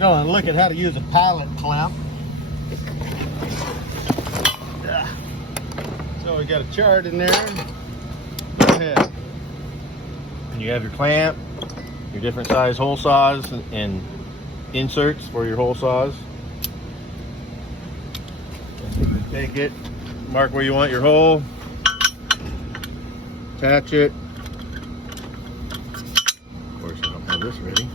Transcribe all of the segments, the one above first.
I'm going to look at how to use a pilot clamp. So we got a chart in there. Go ahead. And you have your clamp, your different size hole saws and inserts for your hole saws. And you can take it, mark where you want your hole, attach it. Of course, I don't have this ready.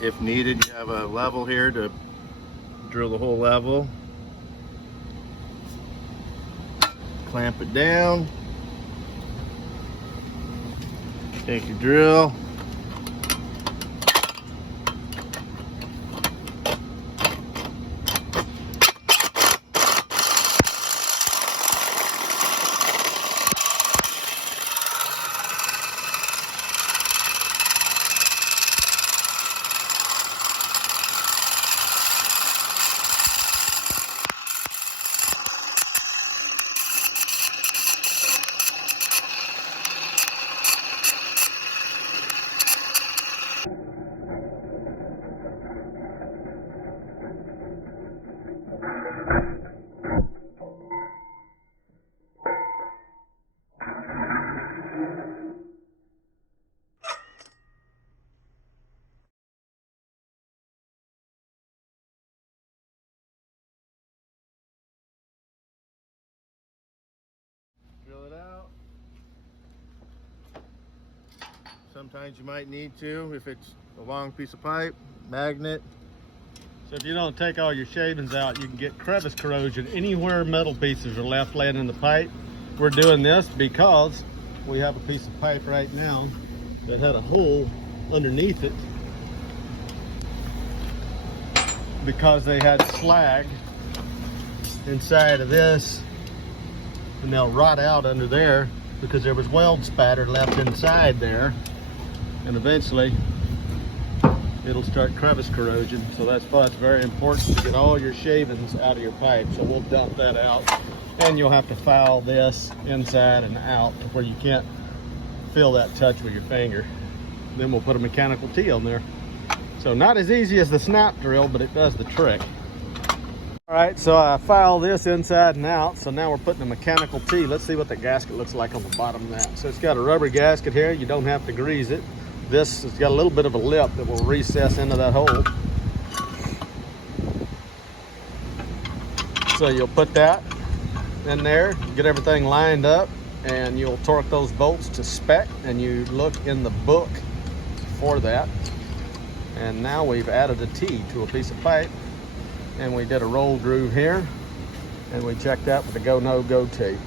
If needed, you have a level here to drill the hole level. Clamp it down. Take your drill. Drill it out. Sometimes you might need to, if it's a long piece of pipe, magnet. So if you don't take all your shavings out, you can get crevice corrosion anywhere metal pieces are left laying in the pipe. We're doing this because we have a piece of pipe right now that had a hole underneath it because they had slag inside of this, and they'll rot out under there because there was weld spatter left inside there, and eventually it'll start crevice corrosion. So that's why it's very important to get all your shavings out of your pipe. So we'll dump that out, and you'll have to file this inside and out where you can't feel that touch with your finger. Then we'll put a mechanical T on there. So not as easy as the snap drill, but it does the trick. All right, so I filed this inside and out. So now we're putting a mechanical T. Let's see what the gasket looks like on the bottom of that. So it's got a rubber gasket here. You don't have to grease it. This has got a little bit of a lip that will recess into that hole. So you'll put that in there, get everything lined up, and you'll torque those bolts to spec, and you look in the book for that. And now we've added a T to a piece of pipe, and we did a roll groove here, and we checked that with the go no go tape.